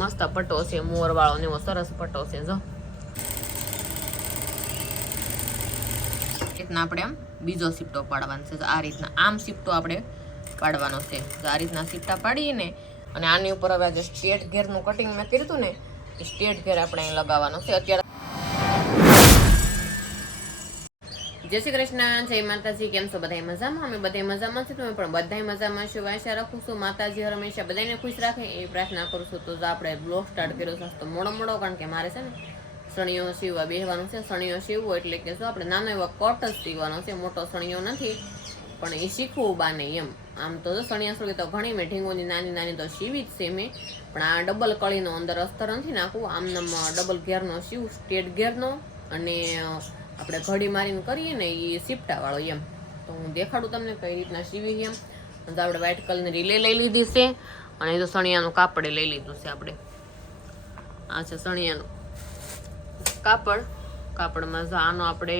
મસ્ત પટ્ટો છે, મોર વાળો ને એવો સરસ પટ્ટો છે. જો રીતના આપણે આમ બીજો સીપટો પાડવાનો છે. આ રીતના આમ સીપટો આપણે પાડવાનો છે. આ રીતના સીપટા પાડીએ ને અને આની ઉપર હવે જે સ્ટ્રેટ ઘેરનું કટિંગ મેં કર્યું હતું ને એ સ્ટ્રેટ ઘેર આપણે અહીં લગાવવાનો છે. અત્યારે જય શ્રી કૃષ્ણ, જય માતાજી. કેમ છો બધા મજામાં? અમે બધા મજામાં છીએ, તમે પણ બધા મજામાં છો. આશા રાખું છું માતાજી હંમેશા બધાને ખુશ રાખે એ પ્રાર્થના કરું છું. તો આપણે બ્લોગ સ્ટાર્ટ કર્યો છે તો મોડો કારણ કે મારે છે ને સણિયો સીવવા બેસવાનું છે. સણિયો સીવવો એટલે કે જો આપણે નાનો એવો કોટ જ સીવવાનો છે, મોટો સણિયો નથી, પણ એ શીખવું બાને એમ. આમ તો સણિયા સોળી તો ઘણી મેં ઢીંગોની નાની નાની તો સીવી જ છે મેં, પણ આ ડબલ કળીનો અંદર અસ્તર નથી નાખવું. આમનામ ડબલ ઘેરનો સીવું, સ્ટેટ ઘેરનો, અને આપણે ઘડી મારીને કરીએ ને એ સીપટા વાળો એમ. તો હું દેખાડું તમને કઈ રીતના સીવી એમ. તો આપણે વ્હાઈટ કલરની રીલે લઈ લીધી છે અને એ તો સણિયાનું કાપડે લઈ લીધું છે આપણે. આ છે સણિયાનું કાપડ. કાપડમાં આનો આપણે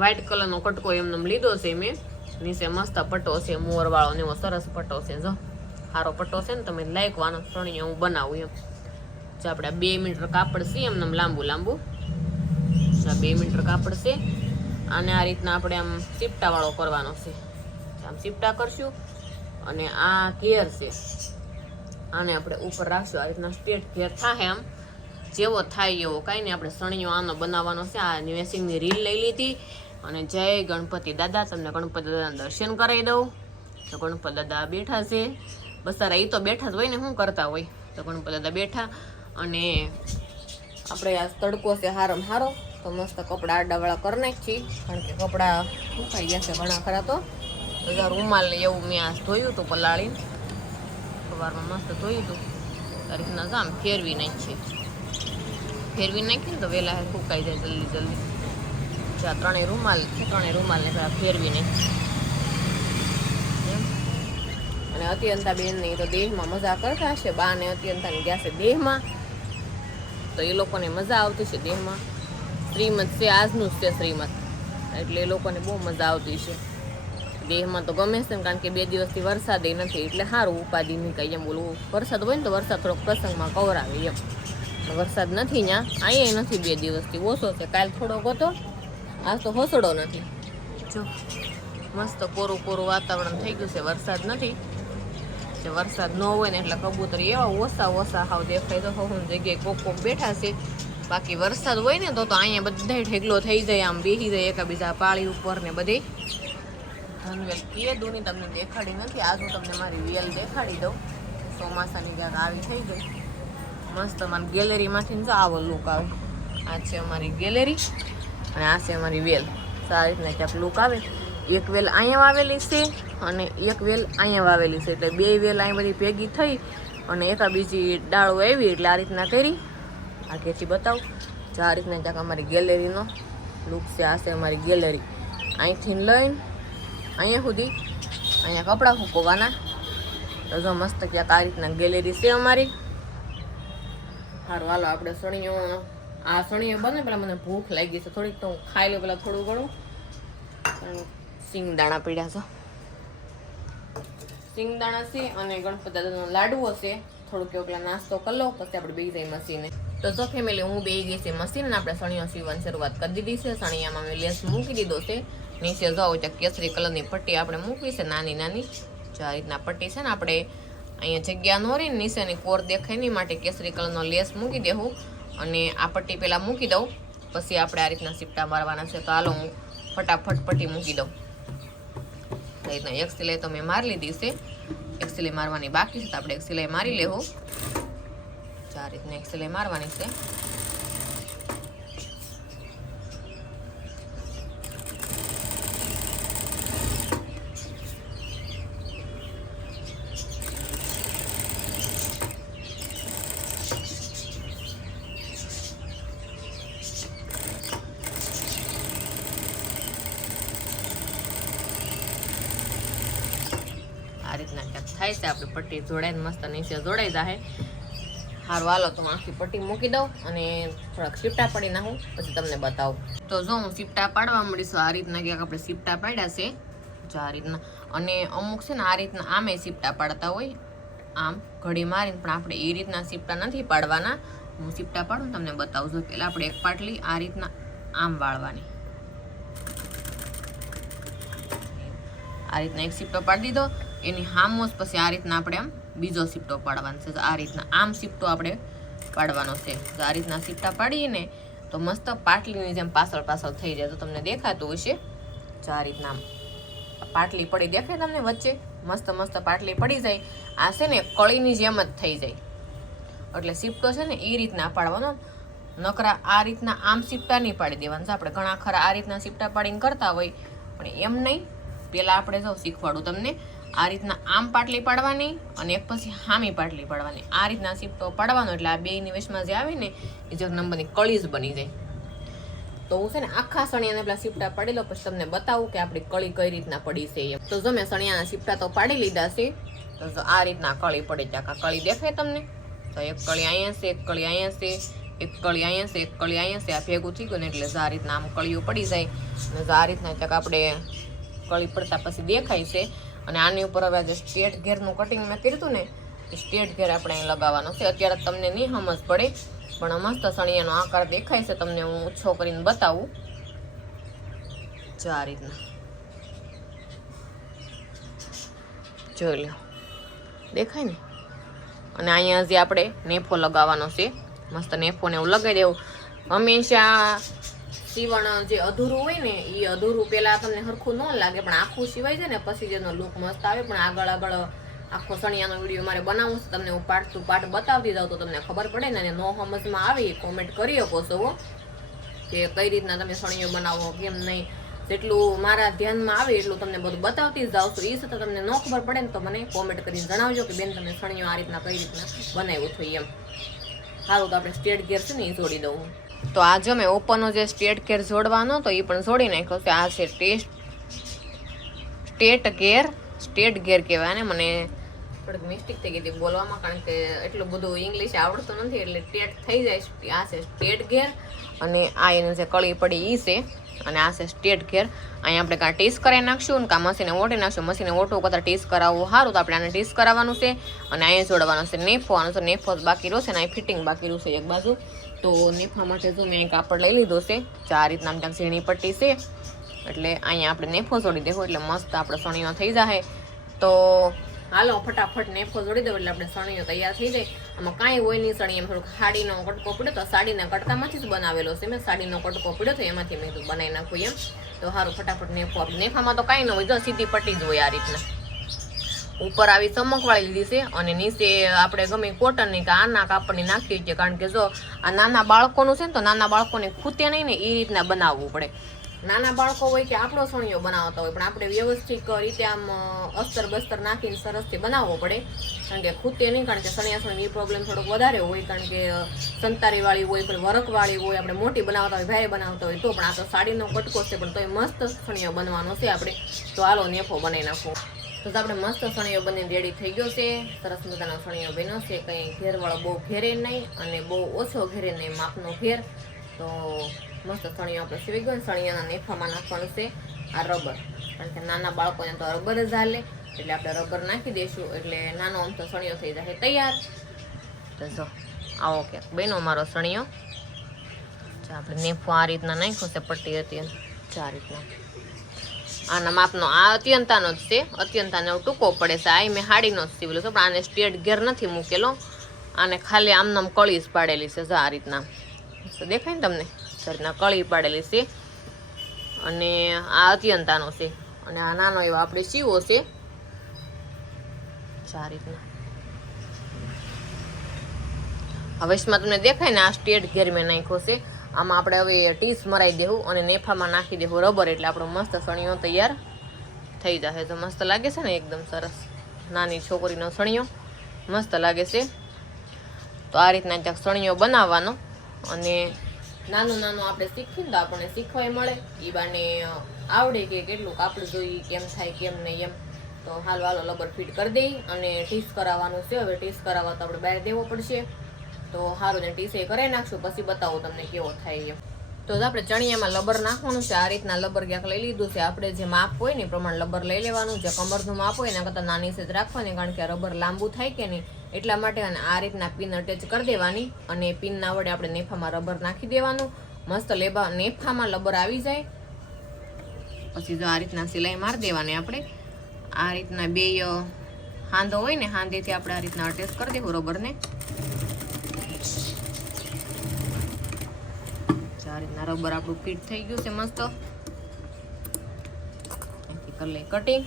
વ્હાઈટ કલરનો કટકો એમને લીધો છે મેં. નીચે મસ્ત પટ્ટો છે, મોર વાળો ને એવો સરસ પટ્ટો છે. જો સારો પટ્ટો છે ને, તમે લાયકવાનો સણિયો હું બનાવું એમ. જો આપણે 2 મીટર કાપડ છે એમને લાંબુ 2 મીટર કાપડ છે. અને આ રીતના આપણે આમ સીપટા વાળો કરવાનો છે. આમ સીપટા કરશું અને આ ઘેર છે, આને આપણે ઉપર રાખશું. આ રીતના સ્ટ્રેટ ઘેર થાય, આમ જેવો થાય એવો કાંઈ નહીં. આપણે સણિયો આનો બનાવવાનો છે. આ મેસિંગની રીલ લઈ લીધી. અને જય ગણપતિ દાદા. તમને ગણપતિ દાદાના દર્શન કરાવી દઉં. તો ગણપતિ દાદા બેઠા છે, બસારા એ તો બેઠા જ હોય ને, શું કરતા હોય. તો ગણપતિ દાદા બેઠા અને આપણે આ તડકો છે હારમ હારો, તો મસ્ત કપડાં આડાવાળા કરી નાખીએ, કારણ કે કપડાં સુકાઈ ગયા છે ઘણા ખરા. તો બધા રૂમાલ ને એવું મેં આ ધોયું હતું પલાળીને, સવારમાં મસ્ત ધોયું હતું. આ રીતના આમ ફેરવી નાખીએ ને તો વહેલા સુકાઈ જાય જલ્દી. આ 3 રૂમાલ છે, 3 રૂમાલને પેલા ફેરવી નાખીએ. અને અત્યંતા બેન ને તો દેહમાં મજા કરતા હશે. બા ને અત્યંતાની ગયા છે દેહમાં, તો એ લોકોને મજા આવતી છે દેહમાં. શ્રીમત છે, આજનું જ છે શ્રીમત, એટલે એ લોકોને બહુ મજા આવતી છે દેહમાં. તો ગમે છે ને, કારણ કે 2 દિવસથી વરસાદ નથી, એટલે સારું ઉપાધિ નહીં કઈ એમ. બોલવું વરસાદ હોય ને તો વરસાદ થોડોક પ્રસંગમાં કવરાવે એમ. વરસાદ નથી ત્યાં, અહીંયા નથી 2 દિવસથી, ઓછો છે. કાલ થોડોક હતો, આજ તો હોસડો નથી. જો મસ્ત કોરું વાતાવરણ થઈ ગયું છે, વરસાદ નથી. જે વરસાદ ન હોય ને એટલે કબૂતર એવા ઓછા હાવ દેખાય. તો હું જગ્યાએ કોક બેઠા છે. બાકી વરસાદ હોય ને તો અહીંયા બધા ઢેગલો થઈ જાય, આમ બેસી જાય એકાબીજા પાળી ઉપર ને બધે. ધનવેલ કે દૂની તમને દેખાડી નથી, આજ હું તમને મારી વેલ દેખાડી દઉં. ચોમાસાની ક્યાંક આવી થઈ ગઈ મસ્ત. અમારી ગેલેરીમાંથી જો આવો લુક આવે. આ છે અમારી ગેલેરી અને આ છે અમારી વેલ. સારી રીતના ક્યાંક લુક આવે. એક વેલ અહીંયા વાવેલી છે અને એક વેલ અહીંયા વાવેલી છે, એટલે 2 વેલ અહીં બધી ભેગી થઈ અને એકા બીજી ડાળો આવી, એટલે આ રીતના કરી. આગેથી બતાવું. જો આ રીતના ક્યાંક અમારી ગેલેરીનો લુક છે. આ છે અમારી ગેલેરી. અહીંથી લઈને અહીંયા સુધી અહીંયા કપડાં સૂકવવાના. તો જો મસ્ત ક્યાંક આ રીતના ગેલેરી છે અમારી. સારું હાલો આપણે સણિયો, આ સણિયો બને પેલા મને ભૂખ લાગી છે થોડીક, તો હું ખાઈ લઉં પેલા થોડું ઘણું. સિંગદાણા પીડ્યા છે, સિંગદાણા છે અને ગણપતિ દાદાનો લાડવો છે. થોડુંક એવું પેલા નાસ્તો કરી લો, પછી આપણે બેસી જાય મશીને. તો જો ફેમિલી, હું બેસી ગઈ છે મશીન અને આપણે સણિયો સીવવાની શરૂઆત કરી દીધી છે. સણિયામાં મેં લેસ મૂકી દીધો છે. નીચે જાઓ ત્યાં કેસરી કલરની પટ્ટી આપણે મૂકવી છે, નાની. જો આ રીતના પટ્ટી છે ને, આપણે અહીંયા જગ્યા ન રહી ને નીચેની કોર દેખાય નહીં માટે કેસરી કલરનો લેસ મૂકી દેવું. અને આ પટ્ટી પહેલાં મૂકી દઉં, પછી આપણે આ રીતના સીપટા મારવાના છે. તો હાલો હું ફટાફટ પટ્ટી મૂકી દઉં. આ રીતના એક સિલાઈ તો મેં મારી લીધી છે, એક સિલાઈ મારવાની બાકી છે, તો આપણે એક સિલાઈ મારી લેવું. આ રીતના એક સિલાઈ મારવાની છે. આ રીતના ક્યાંક થાય છે. આપણી પટ્ટી જોડાઈને મસ્ત નીચે જોડાઈ જાય. સારું હાલો તો હું આખી પટ્ટી મૂકી દઉં અને થોડાક સીપટા પાડી નાખું, પછી તમને બતાવું. તો જો હું સીપટા પાડવા મળીશું. આ રીતના ક્યાંક આપણે સીપટા પાડ્યા છે. જો આ રીતના. અને અમુક છે ને આ રીતના આમે સીપટા પાડતા હોય, આમ ઘડી મારીને, પણ આપણે એ રીતના સીપટા નથી પાડવાના. હું સીપટા પાડું તમને બતાવું છું. પહેલાં આપણે એક પાટલી આ રીતના આમ વાળવાની, આ રીતના એક સીપટો પાડી દીધો, એની હામો જ પછી આ રીતના આપણે આમ બીજો સીપટો પાડવાનો છે. આ રીતના આમ સીપટો આપણે પાડવાનો છે. આ રીતના સીપટા પાડીએ ને તો મસ્ત પાટલીની જેમ પાછળ પાછળ થઈ જાય. તો તમને દેખાતું હશે. આ રીતના પાટલી પડી દેખાય તમને વચ્ચે, મસ્ત મસ્ત પાટલી પડી જાય. આ છે ને કળીની જેમ જ થઈ જાય. એટલે સીપટો છે ને એ રીતના પાડવાનો, નકરા આ રીતના આમ સીપટા નહીં પાડી દેવાના. આપણે ઘણા ખરા આ રીતના સીપટા પાડીને કરતા હોય, પણ એમ નહીં. પેલા આપણે જો શીખવાડું તમને, આ રીતના આમ પાટલી પાડવાની અને એક પછી હામી પાટલી પાડવાની. આ રીતના સીપટો પાડવાનો એટલે આ બેયની વચમાં જે આવે ને એ જે નંબરની કળી જ બની જાય. તો હું છે ને આખા સણિયાને પેલા સીપટા પાડી લો, પછી તમને બતાવું કે આપણી કળી કઈ રીતના પડી છે એમ. તો જો મેં સણિયાના સીપટા તો પાડી લીધા છે. તો આ રીતના કળી પડી જાય. આખા કળી દેખાય તમને? તો એક કળી અહીંયા છે, એક કળી અહીંયા છે, એક કળી અહીંયા છે, એક કળી અહીંયા છે. આ ભેગું થઈ ગયું ને એટલે આ રીતના આમ કળીઓ પડી જાય. અને આ રીતના ચક આપણે કળી પડતા પછી દેખાય છે. અને આની ઉપર હવે જે સ્ટ્રેટ ઘેરનું કટિંગ મેં કર્યું હતું ને, એ સ્ટ્રેટ ઘેર આપણે અહીં લગાવવાનો છે. અત્યારે તમને નહીં સમજ પડે, પણ મસ્ત સણિયાનો આકાર દેખાય છે. તમને હું ઓછો કરીને બતાવું. જો આ રીતના જોઈ લો, દેખાય ને? અને અહીંયા જે આપણે નેફો લગાવવાનો છે, મસ્ત નેફોને એવું લગાવી દેવું. હંમેશા સીવણ જે અધૂરું હોય ને એ અધૂરું પહેલાં તમને સરખું ન લાગે, પણ આખું સિવાય છે ને પછી જેનો લુક મસ્ત આવે. પણ આગળ આગળ આખો સણિયાનો વિડીયો મારે બનાવું છે, તમને હું પાર્ટ ટુ પાર્ટ બતાવતી જાઉં તો તમને ખબર પડે ને. અને નો સમજમાં આવી કોમેન્ટ કરી શકો છો કે કઈ રીતના તમે સણિયો બનાવો કેમ નહીં. જેટલું મારા ધ્યાનમાં આવે એટલું તમને બધું બતાવતી જ જાઉં છું. એ છતાં તમને ન ખબર પડે ને તો મને કોમેન્ટ કરીને જણાવજો કે બેન તમે સણિયો આ રીતના કઈ રીતના બનાવ્યું હતું એમ. સારું, તો આપણે સ્ટ્રેટ ગેર છે ને એ જોડી દઉં. તો આ જો મેં ઓપનનો જે સ્ટ્રેટ ગેર જોડવાનો તો એ પણ જોડી નાખ્યો છે. આ છે સ્ટેટ ગેર કહેવાય ને. મને થોડીક મિસ્ટેક થઈ ગઈ હતી બોલવામાં, કારણ કે એટલું બધું ઇંગ્લિશ આવડતું નથી એટલે ટેટ થઈ જાય. આ છે સ્ટેટ ગેર અને આ એનું જે કળી પડી એ છે. અને આ છે સ્ટેટ ગેર. અહીંયા આપણે કાં ટીસ કરાવી નાખશું ને કાં મશીને ઓટી નાખશું. મશીને ઓટું કરતાં ટીસ કરાવવું સારું, તો આપણે આને ટીસ કરાવવાનું છે. અને અહીંયા જોડવાનું છે નેફો. આનો તો નેફો બાકી રહ્યો છે ને અહીં ફિટિંગ બાકી રહ્યું છે એક બાજુ. તો નેફા માટે જો મેં કાપડ લઈ લીધો છે. આ રીતના આમ ત્યાં ઝીણી પટ્ટી છે, એટલે અહીંયા આપણે નેફો જોડી દેવું એટલે મસ્ત આપણે સણિયો થઈ જાય. તો હાલો ફટાફટ નેફો જોડી દઉં એટલે આપણે સણિયો તૈયાર થઈ જાય. આમાં કાંઈ હોય નહીં. સણી એમ થોડુંક સાડીનો કટકો પડ્યો તો સાડીના કટકામાંથી જ બનાવેલો છે મેં. સાડીનો કટકો પડ્યો તો એમાંથી મેં બનાવી નાખું એમ. તો સારું ફટાફટ નેફો. નેફામાં તો કાંઈ ન હોય, જો સીધી પટ્ટી જ હોય આ રીતના. ઉપર આવી ચમકવાળી લીધી છે અને નીચે આપણે ગમે કોટનની કે આના કાપડની નાખીએ છીએ. કારણ કે જો આ નાના બાળકોનું છે ને તો નાના બાળકોને ખૂતે નહીં ને એ રીતના બનાવવું પડે. નાના બાળકો હોય કે આપણો સણિયો બનાવતા હોય, પણ આપણે વ્યવસ્થિત રીતે આમ અસ્તર બસ્તર નાખીને સરસથી બનાવવો પડે. કારણ કે ખૂતે નહીં, કારણ કે સણિયા સણિયાની પ્રોબ્લેમ થોડોક વધારે હોય. કારણ કે સંતારીવાળી હોય, પણ વરખવાળી હોય. આપણે મોટી બનાવતા હોય, ભારે બનાવતા હોય તો. પણ આ તો સાડીનો કટકો છે, પણ તોય મસ્ત સણિયો બનવાનો છે આપણે. તો હાલો નેફો બનાવી નાખો. તો આપણે મસ્ત સણિયો બનીને રેડી થઈ ગયો છે. સરસ મજાનો સણિયો બન્યો છે. કંઈ ઘેરવાળો બહુ ઘેરે નહીં અને બહુ ઓછો ઘેરે નહીં, માપનો ઘેર. તો મસ્ત સણિયો આપણે સીવી ગયો. સણિયાના નેફામાં નાખવાનું છે આ રબર, કારણ કે નાના બાળકોને તો રબર જ હાલે. એટલે આપણે રબર નાખી દઈશું એટલે નાનો અમથો સણિયો થઈ જશે તૈયાર. તો જો આવો કે બેનો મારો સણિયો. આપણે નેફો આ રીતના નાખ્યો છે, પટ્ટી હતી આ રીતના. આના માપનો આ અત્યંતાનો જ છે. અત્યંતાનો ટૂંકો પડે છે. આ મેં હાડીનો જ સીવેલો છે, પણ આને સ્ટ્રેટ ઘેર નથી મૂકેલો. આને ખાલી આમનામ કળી જ પાડેલી છે. જો આ રીતના દેખાય ને તમને? આ રીતના કળી પાડેલી છે. અને આ અત્યંતાનો છે. અને આ નાનો એવો આપણે સીવો છે. આ રીતના હવેશમાં તમને દેખાય ને આ સ્ટ્રેટ ઘેર મેં નાખ્યો છે. આમાં આપણે હવે ટીસ મરાઈ દેવું અને નેફામાં નાખી દેવું રબર, એટલે આપણો મસ્ત સણિયો તૈયાર થઈ જશે. તો મસ્ત લાગે છે ને, એકદમ સરસ નાની છોકરીનો સણિયો મસ્ત લાગે છે. તો આ રીતના ક્યાંક સણિયો બનાવવાનો અને નાનું નાનું આપણે શીખીને તો આપણને શીખવાય મળે. એ બાને આવડે કે કેટલું કાપડ જોઈએ, કેમ થાય કેમ નહીં એમ. તો હાલ વાલો લબર ફિટ કરી દઈ અને ટીસ કરાવવાનું છે. હવે ટીસ કરાવવા તો આપણે બહાર દેવો પડશે. તો સારું ને ટીસે કરાવી નાખશું, પછી બતાવું તમને કેવો થાય એમ. તો આપણે ચણિયામાં લબર નાખવાનું છે. આ રીતના લબર ક્યાંક લઈ લીધું છે. આપણે જે માપ હોય ને એ પ્રમાણે લબર લઈ લેવાનું. જે કમરનું માપ હોય એના કરતાં નાની સેજ રાખવાની, કારણ કે રબર લાંબુ થાય કે નહીં એટલા માટે. અને આ રીતના પિન અટેચ કરી દેવાની અને પિનના વડે આપણે નેફામાં રબર નાખી દેવાનું. મસ્ત નેફામાં લબર આવી જાય પછી જો આ રીતના સિલાઈ મારી દેવાની. આપણે આ રીતના બે હાંધો હોય ને હાંધેથી આપણે આ રીતના અટેચ કરી દેવું રબરને. આ રીતના રબર આપણું ફિટ થઈ ગયું છે મસ્ત. અહીંથી કરી લઈ કટિંગ.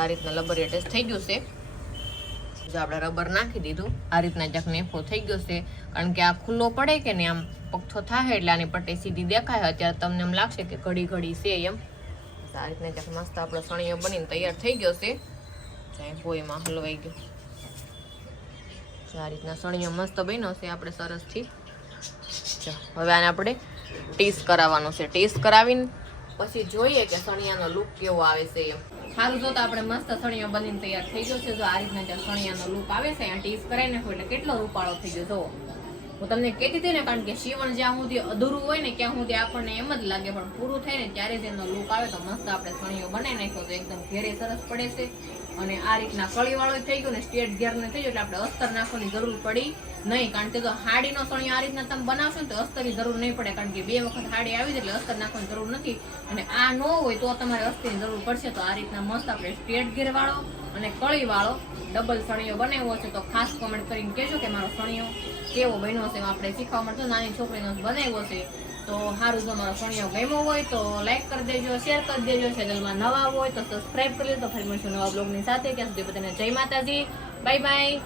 આ રીતના લબર અટેચ થઈ ગયું છે. જો આપણે રબર નાખી દીધું. આ રીતના જ્યાંક નેફો થઈ ગયો છે, કારણ કે આ ખુલ્લો પડે કે ને આમ પગથો થાય એટલે આની પટ્ટી સીધી દેખાય. અત્યારે તમને એમ લાગશે કે ઘડી ઘડી છે એમ. આ રીતના જ્યાંક મસ્ત આપણો સણિયો બનીને તૈયાર થઈ ગયો છે. પોઈમાં હલવાઈ ગયો. આ રીતના સણિયો મસ્ત બન્યો છે આપણે સરસથી. હવે આને આપણે ટીસ કરાવવાનું છે. ટીસ કરાવીને પછી જોઈએ કે સણિયાનો લુક કેવો આવે છે એમ. સારું, જો તો આપણે મસ્ત સણિયો બનીને તૈયાર થઈ ગયો છે. જો આ રીતના જ્યાં સણિયાનો લુક આવે છે અહીંયા ટીસ કરાવી નાખો એટલે કેટલો રૂપાળો થઈ ગયો. જો હું તમને કહેતી હતી ને, કારણ કે સીવણ જ્યાં સુધી અધૂરું હોય ને ત્યાં સુધી આપણને એમ જ લાગે, પણ પૂરું થાય ને ત્યારે જ એનો લુક આવે. તો મસ્ત આપણે સણિયો બનાવી નાખ્યો તો એકદમ ઘેરે સરસ પડે છે. અને આ રીતના કળીવાળો થઈ ગયો ને સ્ટ્રેટ ઘેરને થઈ ગયો એટલે આપણે અસ્તર નાખવાની જરૂર પડી નહીં. કારણ કે જો હાડીનો સણિયો આ રીતના તમે બનાવશો ને તો અસ્તરની જરૂર નહીં પડે, કારણ કે 2 વખત હાડી આવી જાય એટલે અસ્તર નાખવાની જરૂર નથી. અને આ ન હોય તો તમારે અસ્તરની જરૂર પડશે. તો આ રીતના મસ્ત આપણે સ્ટ્રેટ ઘેરવાળો અને કળીવાળો ડબલ સણિયો બનાવ્યો છે. તો ખાસ કોમેન્ટ કરીને કહેજો કે મારો સણિયો કેવો બન્યો છે. આપણે શીખવા મળતો નાની છોકરીનો બનાવ્યો છે. તો સારું, જો મારો સણિયો ગમ્યો હોય તો લાઈક કરી દેજો, શેર કરી દેજો. ચેનલમાં નવા હોય તો સબસ્ક્રાઈબ કરી લેજો. તો ફરી મળશું નવા બ્લોગની સાથે. ત્યાં સુધી બધાને જય માતાજી, બાય બાય.